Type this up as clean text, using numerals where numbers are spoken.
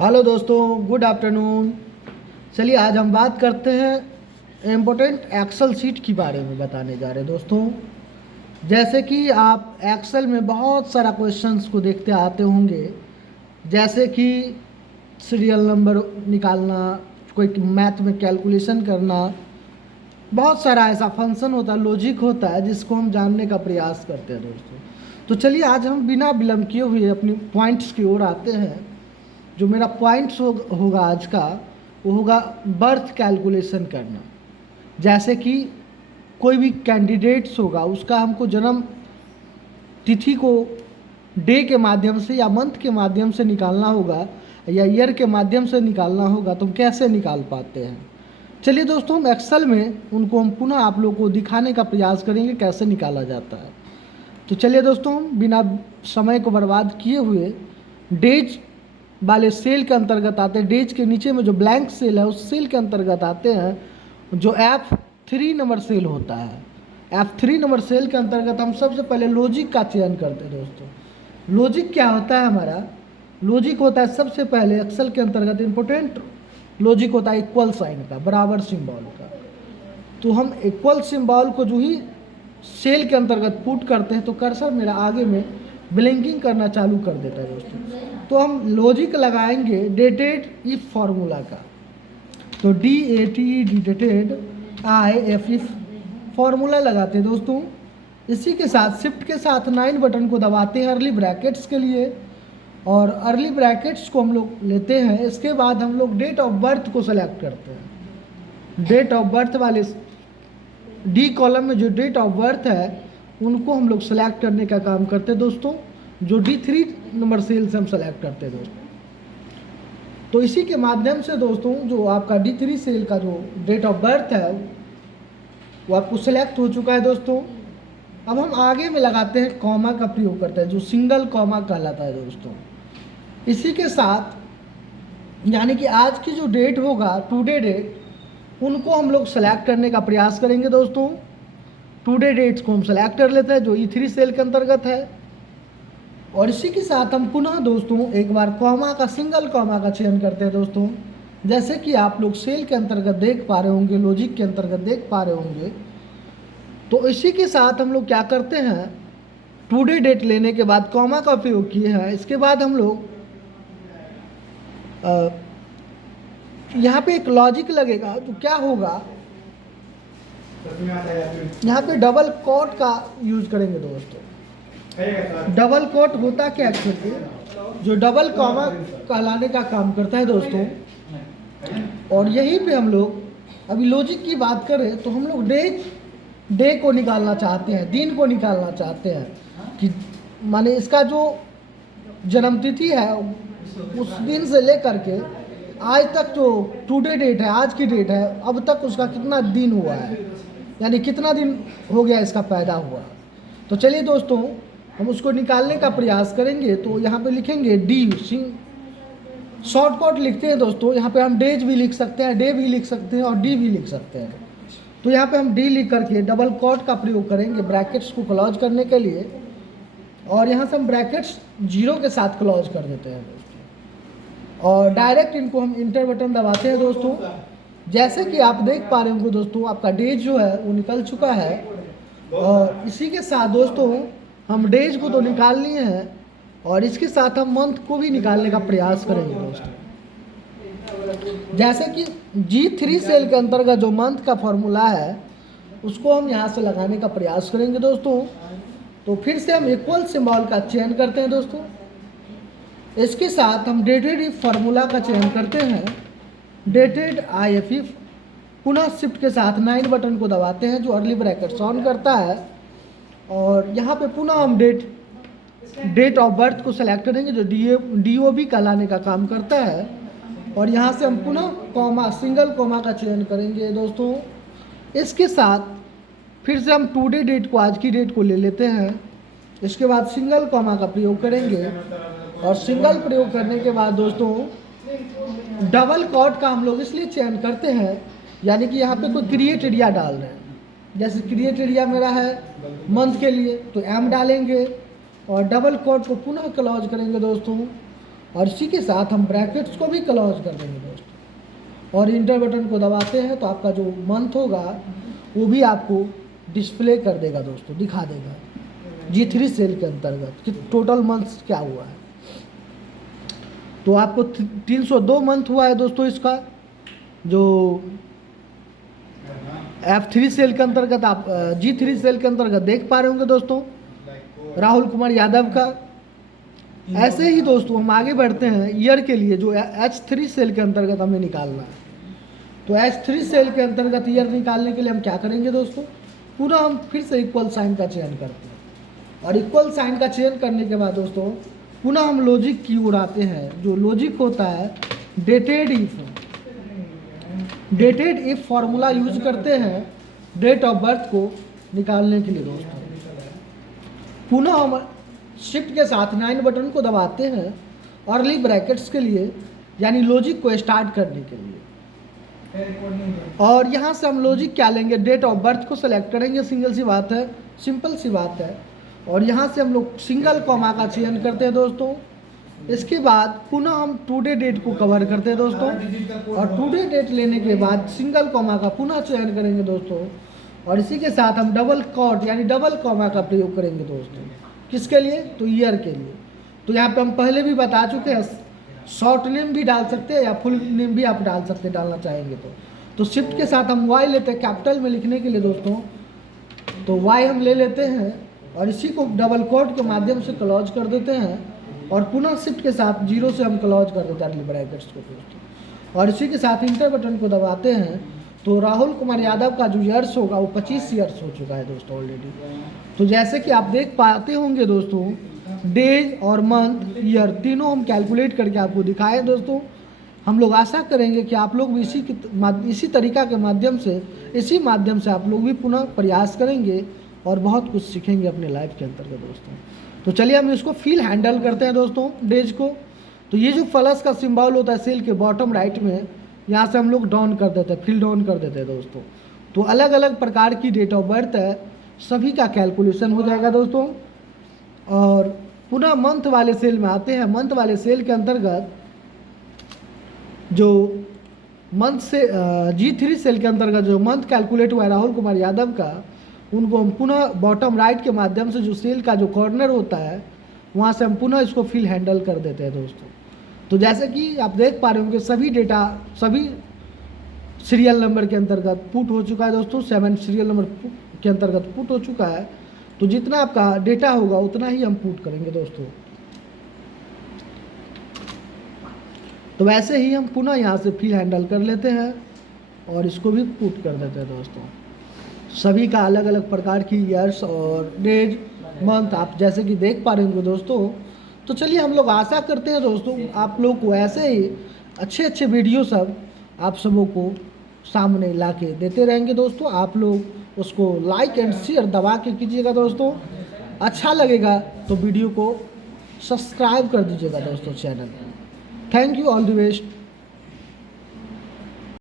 Hello दोस्तों, good afternoon. चलिए आज हम बात करते हैं इम्पोर्टेंट एक्सेल सीट के बारे में बताने जा रहे हैं दोस्तों। जैसे कि आप एक्सेल में बहुत सारा क्वेश्चंस को देखते आते होंगे, जैसे कि सीरियल नंबर निकालना, कोई मैथ में कैलकुलेशन करना, बहुत सारा ऐसा फंक्शन होता है, लॉजिक होता है जिसको हम जानने का प्रयास करते हैं दोस्तों। तो चलिए आज हम बिना विलम्ब किए हुए अपनी पॉइंट्स की ओर आते हैं। जो मेरा पॉइंट्स होगा आज का, वो होगा बर्थ कैलकुलेशन करना। जैसे कि कोई भी कैंडिडेट्स होगा, उसका हमको जन्म तिथि को डे के माध्यम से या मंथ के माध्यम से निकालना होगा या ईयर के माध्यम से निकालना होगा, तो हम कैसे निकाल पाते हैं। चलिए दोस्तों, हम एक्सेल में उनको हम पुनः आप लोगों को दिखाने का प्रयास करेंगे कैसे निकाला जाता है। तो चलिए दोस्तों, हम बिना समय को बर्बाद किए हुए डेज वाले सेल के अंतर्गत आते हैं। डेज के नीचे में जो ब्लैंक सेल है उस सेल के अंतर्गत आते हैं, जो F3 नंबर सेल होता है। F3 नंबर सेल के अंतर्गत हम सबसे पहले लॉजिक का चयन करते हैं दोस्तों। लॉजिक क्या होता है हमारा? लॉजिक होता है सबसे पहले एक्सेल के अंतर्गत इम्पोर्टेंट लॉजिक होता है इक्वल साइन का, बराबर सिंबल का। तो हम इक्वल सिंबल को जो ही सेल के अंतर्गत पुट करते हैं तो कर्सर मेरा आगे में ब्लिंकिंग करना चालू कर देता है दोस्तों। तो हम लॉजिक लगाएंगे डेटेड इफ फार्मूला का। तो DATED डेटेड IF फार्मूला लगाते हैं दोस्तों। इसी के साथ शिफ्ट के साथ 9 बटन को दबाते हैं अर्ली ब्रैकेट्स के लिए, और अर्ली ब्रैकेट्स को हम लोग लेते हैं। इसके बाद हम लोग डेट ऑफ बर्थ को सेलेक्ट करते हैं। डेट ऑफ बर्थ वाले डी कॉलम में जो डेट ऑफ बर्थ है उनको हम लोग सेलेक्ट करने का काम करते हैं दोस्तों, जो D3 नंबर सेल से हम सेलेक्ट करते हैं दोस्तों। तो इसी के माध्यम से दोस्तों जो आपका D3 सेल का जो डेट ऑफ बर्थ है वो आपको सेलेक्ट हो चुका है दोस्तों। अब हम आगे में लगाते हैं कॉमा का प्रयोग करते हैं, जो सिंगल कॉमा कहलाता है दोस्तों। इसी के साथ यानी कि आज की जो डेट होगा, टुडे डेट, उनको हम लोग सेलेक्ट करने का प्रयास करेंगे दोस्तों। टुडे डेट्स को हम सेलेक्ट कर लेते हैं जो E3 सेल के अंतर्गत है। और इसी के साथ हम पुनः दोस्तों एक बार कॉमा का, सिंगल कॉमा का चयन करते हैं दोस्तों। जैसे कि आप लोग सेल के अंतर्गत देख पा रहे होंगे, लॉजिक के अंतर्गत देख पा रहे होंगे। तो इसी के साथ हम लोग क्या करते हैं, टुडे डेट लेने के बाद कॉमा का उपयोग किए हैं। इसके बाद हम लोग यहाँ पे एक लॉजिक लगेगा, तो क्या होगा, यहाँ पे डबल कोट का यूज करेंगे दोस्तों। डबल कोट होता क्या एक्चुअली, जो डबल कॉमा कहलाने का काम करता है दोस्तों। और यहीं पे हम लोग अभी लॉजिक की बात करें तो हम लोग डे को निकालना चाहते हैं, दिन को निकालना चाहते हैं कि माने इसका जो जन्मतिथि है उस दिन से लेकर के आज तक जो टुडे डेट है, आज की डेट है, अब तक उसका कितना दिन हुआ है, यानी कितना दिन हो गया इसका पैदा हुआ। तो चलिए दोस्तों हम उसको निकालने का प्रयास करेंगे। तो यहाँ पे लिखेंगे डी, शॉर्टकट लिखते हैं दोस्तों। यहाँ पे हम डेज भी लिख सकते हैं, डे भी लिख सकते हैं और डी भी लिख सकते हैं। तो यहाँ पे हम डी लिख करके डबल कोट का प्रयोग करेंगे ब्रैकेट्स को क्लोज करने के लिए, और यहाँ से हम ब्रैकेट्स 0 के साथ क्लोज कर देते हैं दोस्तों। और डायरेक्ट इनको हम इंटर बटन दबाते हैं दोस्तों। जैसे कि आप देख पा रहे होंगे दोस्तों, आपका डेज जो है वो निकल चुका है। और इसी के साथ दोस्तों हम डेज को तो निकाल लिए हैं, और इसके साथ हम मंथ को भी निकालने का प्रयास करेंगे दोस्तों। जैसे कि G3 सेल के अंतर्गत जो मंथ का फॉर्मूला है उसको हम यहाँ से लगाने का प्रयास करेंगे दोस्तों। तो फिर से हम इक्वल सिंबल का चयन करते हैं दोस्तों। इसके साथ हम डेटेड इफ फार्मूला का चयन करते हैं, डेटेड IF। पुनः शिफ्ट के साथ 9 बटन को दबाते हैं जो अर्ली ब्रैकेट्स ऑन करता है, और यहाँ पे पुनः हम डेट ऑफ बर्थ को सेलेक्ट करेंगे जो DOB कहलाने का काम करता है। और यहाँ से हम पुनः कॉमा, सिंगल कॉमा का चयन करेंगे दोस्तों। इसके साथ फिर से हम टुडे डेट को, आज की डेट को ले लेते हैं। इसके बाद सिंगल कॉमा का प्रयोग करेंगे, और सिंगल प्रयोग करने के बाद दोस्तों डबल कोट का हम लोग इसलिए चयन करते हैं, यानी कि यहाँ पे कोई क्रिएट एरिया डाल रहे हैं। जैसे क्रिएट एरिया मेरा है मंथ के लिए तो M डालेंगे, और डबल कोट को पुनः क्लोज करेंगे दोस्तों। और इसी के साथ हम ब्रैकेट्स को भी क्लोज कर देंगे दोस्तों। और इंटर बटन को दबाते हैं तो आपका जो मंथ होगा वो भी आपको डिस्प्ले कर देगा दोस्तों, दिखा देगा G3 सेल के अंतर्गत कि टोटल मंथ्स क्या हुआ है। तो आपको 302 मंथ हुआ है दोस्तों इसका, जो F3 सेल के अंतर्गत आप G3 सेल के अंतर्गत देख पा रहे होंगे दोस्तों, राहुल कुमार यादव का। ऐसे ही दोस्तों हम आगे बढ़ते हैं ईयर के लिए, जो H3 सेल के अंतर्गत हमें निकालना है। तो H3 सेल के अंतर्गत ईयर निकालने के लिए हम क्या करेंगे दोस्तों, पूरा हम फिर से इक्वल साइन का चयन करते हैं। और इक्वल साइन का चयन करने के बाद दोस्तों पुनः हम लॉजिक की ओर आते हैं। जो लॉजिक होता है डेटेड इफ फॉर्मूला यूज करते हैं डेट ऑफ बर्थ को निकालने के लिए दोस्तों। पुनः हम शिफ्ट के साथ 9 बटन को दबाते हैं अर्ली ब्रैकेट्स के लिए, यानी लॉजिक को स्टार्ट करने के लिए। और यहाँ से हम लॉजिक क्या लेंगे, डेट ऑफ बर्थ को सेलेक्ट करेंगे, सिंगल सी बात है, सिंपल सी बात है। और यहाँ से हम लोग सिंगल कॉमा का चयन करते हैं दोस्तों। इसके बाद पुनः हम टुडे डेट को कवर करते हैं दोस्तों। और टुडे डेट लेने के बाद सिंगल कॉमा का पुनः चयन करेंगे दोस्तों। और इसी के साथ हम डबल कॉट यानी डबल कॉमा का प्रयोग करेंगे दोस्तों। किसके लिए, तो ईयर के लिए। तो यहाँ पे हम पहले भी बता चुके हैं, शॉर्ट नेम भी डाल सकते हैं या फुल नेम भी आप डाल सकते हैं, डालना चाहेंगे तो शिफ्ट के साथ हम वाई लेते हैं कैपिटल में लिखने के लिए दोस्तों। तो वाई हम ले लेते हैं और इसी को डबल कोट के माध्यम से क्लोज कर देते हैं। और पुनः शिफ्ट के साथ 0 से हम क्लोज कर देते हैं अर्ली ब्रैकेट्स को दोस्तों। और इसी के साथ इंटर बटन को दबाते हैं तो राहुल कुमार यादव का जो ईयर्स होगा वो 25 ईयर्स हो चुका है दोस्तों ऑलरेडी। तो जैसे कि आप देख पाते होंगे दोस्तों, डेज और मंथ ईयर तीनों हम कैलकुलेट करके आपको दिखाए दोस्तों। हम लोग आशा करेंगे कि आप लोग भी इसी तरीका के माध्यम से आप लोग भी पुनः प्रयास करेंगे और बहुत कुछ सीखेंगे अपने लाइफ के अंतर्गत दोस्तों। तो चलिए हम इसको फिल हैंडल करते हैं दोस्तों डेज को। तो ये जो प्लस का सिंबल होता है सेल के बॉटम राइट में, यहाँ से हम लोग डाउन कर देते हैं, फिल डाउन कर देते हैं दोस्तों। तो अलग अलग प्रकार की डेट ऑफ बर्थ है, सभी का कैलकुलेशन हो जाएगा दोस्तों। और पुनः मंथ वाले सेल में आते हैं। मंथ वाले सेल के अंतर्गत जो मंथ से G3 सेल के अंतर्गत जो मंथ कैलकुलेट हुआ है राहुल कुमार यादव का, उनको हम पुनः बॉटम राइट के माध्यम से जो सेल का जो कॉर्नर होता है वहाँ से हम पुनः इसको फिल हैंडल कर देते हैं दोस्तों। तो जैसे कि आप देख पा रहे होंगे सभी डेटा सभी सीरियल नंबर के अंतर्गत पुट हो चुका है दोस्तों। 7 सीरियल नंबर के अंतर्गत पुट हो चुका है। तो जितना आपका डेटा होगा उतना ही हम पुट करेंगे दोस्तों। तो वैसे ही हम पुनः यहाँ से फिल हैंडल कर लेते हैं और इसको भी पुट कर देते हैं दोस्तों। सभी का अलग अलग प्रकार की ईयर्स और डेज मंथ आप जैसे कि देख पा रहे होंगे दोस्तों। तो चलिए हम लोग आशा करते हैं दोस्तों आप लोग को ऐसे ही अच्छे वीडियो सब आप सबों को सामने ला के देते रहेंगे दोस्तों। आप लोग उसको लाइक एंड शेयर दबा के कीजिएगा दोस्तों। अच्छा लगेगा तो वीडियो को सब्सक्राइब कर दीजिएगा दोस्तों channel. Thank you, all the best.